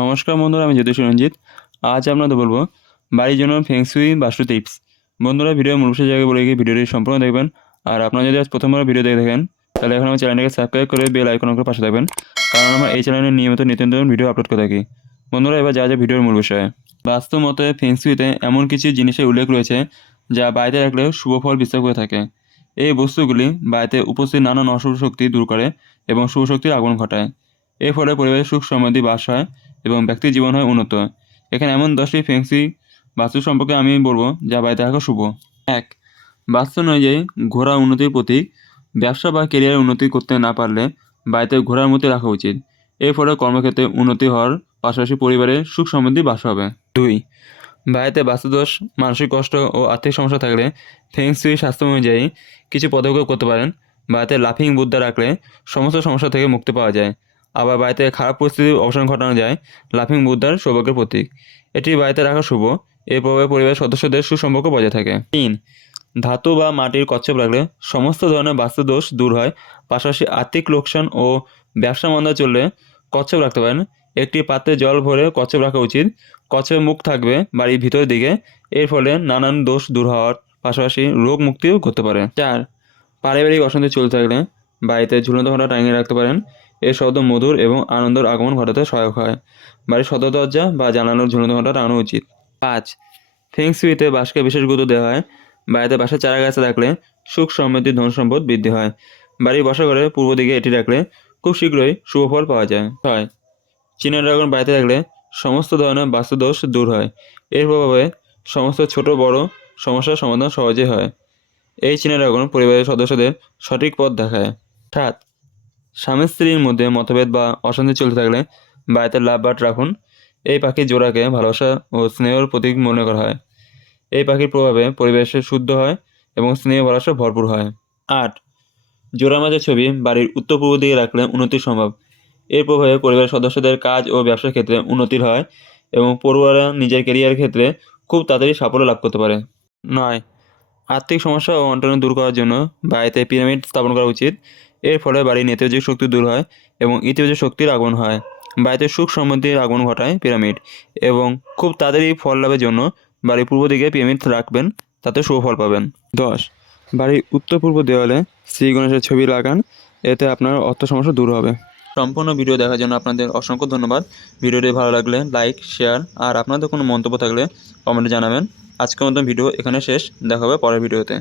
নমস্কার বন্ধুরা, আমি জ্যোতিষ রঞ্জিত। আজ আপনাদের বলবো বাড়ির জন্য ফেংশুই বাস্তু টিপস। বন্ধুরা, ভিডিও মূল জায়গায় বলে গিয়ে ভিডিওটি সম্পূর্ণ দেখবেন। আর আপনারা যদি আজ প্রথমবার ভিডিও দেখে থাকেন তাহলে এখন আমার চ্যানেলটাকে সাবস্ক্রাইব করে বেল আইকনের পাশে থাকবেন, কারণ আমরা এই চ্যানেলে নিয়মিত নিত্য নতুন ভিডিও আপলোড করে থাকি। বন্ধুরা, এবার যা ভিডিওর মূল বিষয়। বাস্তু মতে ফেংশুইতে এমন কিছু জিনিসের উল্লেখ রয়েছে যা বাড়িতে রাখলে শুভ ফল বিস্তার করে থাকে। এই বস্তুগুলি বাড়িতে উপস্থিত নানান অশুভ শক্তি দূর করে এবং শুভ শক্তির আগমন ঘটায়। এর ফলে পরিবারের সুখ সমৃদ্ধি বাস হয় এবং ব্যক্তির জীবন হয় উন্নত। এখানে এমন 10টি ফেংশি বাস্তু সম্পর্কে আমি বলবো যা বাড়িতে রাখা শুভ। 1. বাস্তু অনুযায়ী ঘোড়া উন্নতির প্রতীক। ব্যবসা বা কেরিয়ারে উন্নতি করতে না পারলে বাড়িতে ঘোড়ার মতো রাখা উচিত। এর ফলে কর্মক্ষেত্রে উন্নতি হওয়ার পাশাপাশি পরিবারে সুখ সমৃদ্ধি বাস হবে। 2. বাড়িতে বাস্তুদোষ, মানসিক কষ্ট ও আর্থিক সমস্যা থাকলে ফেংশি স্বাস্থ্য অনুযায়ী কিছু পদক্ষেপ করতে পারেন। বাড়িতে লাফিং বুদ্ধা রাখলে সমস্ত সমস্যা থেকে মুক্তি পাওয়া যায়। আবার বাড়িতে খারাপ পরিস্থিতির অবসান ঘটানো যায় লাফিং বুদ্ধার সৌভাগ্যের প্রতীক। এটি বাড়িতে রাখা শুভ। এর প্রভাবে পরিবারের সদস্যদের সুসম্পর্ক বজায় থাকে। 3. ধাতু বা মাটির কচ্ছপ রাখলে সমস্ত ধরনের বাস্তুদোষ দূর হয়, পাশাপাশি আর্থিক লোকসান ও ব্যবসা মন্দা চললে কচ্ছপ রাখতে পারেন। একটি পাত্রে জল ভরে কচ্ছপ রাখা উচিত। কচ্ছপের মুখ থাকবে বাড়ির ভিতরের দিকে। এর ফলে নানান দোষ দূর হওয়ার পাশাপাশি রোগ মুক্তিও করতে পারে। 4. পারিবারিক অশান্তি চলতে থাকলে বাড়িতে ঝুলন্ত ঘণ্টা টাঙিয়ে রাখতে পারেন। এর শব্দ মধুর এবং আনন্দের আগমন ঘটাতে সহায়ক হয়। বাড়ির সদর দরজা বা জানালার ঝুলন্ত ঘণ্টা টাঙানো উচিত। 5. ফেংশুইতে বাঁশকে বিশেষ গুরুত্ব দেওয়া হয়। বাড়িতে বাঁশের চারা গাছ রাখলে সুখ সমৃদ্ধি ধন সম্পদ বৃদ্ধি হয়। বাড়ির বসা ঘরে পূর্ব দিকে এটি রাখলে খুব শীঘ্রই শুভ ফল পাওয়া যায়। 6. চীনা ড্রাগন বাড়িতে রাখলে সমস্ত ধরনের বাস্তুদোষ দূর হয়। এর প্রভাবে সমস্ত ছোট বড় সমস্যার সমাধান সহজেই হয়। এই চীনা ড্রাগন পরিবারের সদস্যদের সঠিক পথ দেখায়। 7. স্বামী স্ত্রীর মধ্যে মতভেদ বা অশান্তি চলতে থাকলে বাড়িতে লাভ বার্ড রাখুন। এই পাখির জোড়াকে ভালোবাসা ও স্নেহের প্রতীক মনে করা হয়। এই পাখির প্রভাবে পরিবেশ শুদ্ধ হয় এবং স্নেহ ভালোবাসা ভরপুর হয়। 8. জোড়া মাছের ছবি বাড়ির উত্তর পূর্ব দিকে রাখলে উন্নতি সম্ভব। এর প্রভাবে পরিবারের সদস্যদের কাজ ও ব্যবসার ক্ষেত্রে উন্নতির হয় এবং পড়ুয়ারা নিজের ক্যারিয়ারের ক্ষেত্রে খুব তাড়াতাড়ি সাফল্য লাভ করতে পারে। 9. আর্থিক সমস্যা ও অনটন দূর করার জন্য বাড়িতে পিরামিড স্থাপন করা উচিত। এর ফলে বাড়ির নেতিবাচক শক্তি দূর হয় এবং ইতিবাচক শক্তির আগমন হয়। বাড়িতে সুখ সমৃদ্ধির আগমন ঘটায় পিরামিড, এবং খুব তাড়াতাড়ি ফল লাভের জন্য বাড়ির পূর্ব দিকে পিরামিড রাখবেন, তাতে শুভ ফল পাবেন। 10. বাড়ির উত্তর পূর্ব দেওয়ালে শ্রী গণেশের ছবি লাগান। এতে আপনার অর্থ সমস্যা দূর হবে। সম্পূর্ণ ভিডিও দেখার জন্য আপনাদের অসংখ্য ধন্যবাদ। ভিডিওটি ভালো লাগলে লাইক, শেয়ার আর আপনাদের কোনো মন্তব্য থাকলে কমেন্টে জানাবেন। আজকের মতন ভিডিও এখানে শেষ। দেখা হবে পরের ভিডিওতে।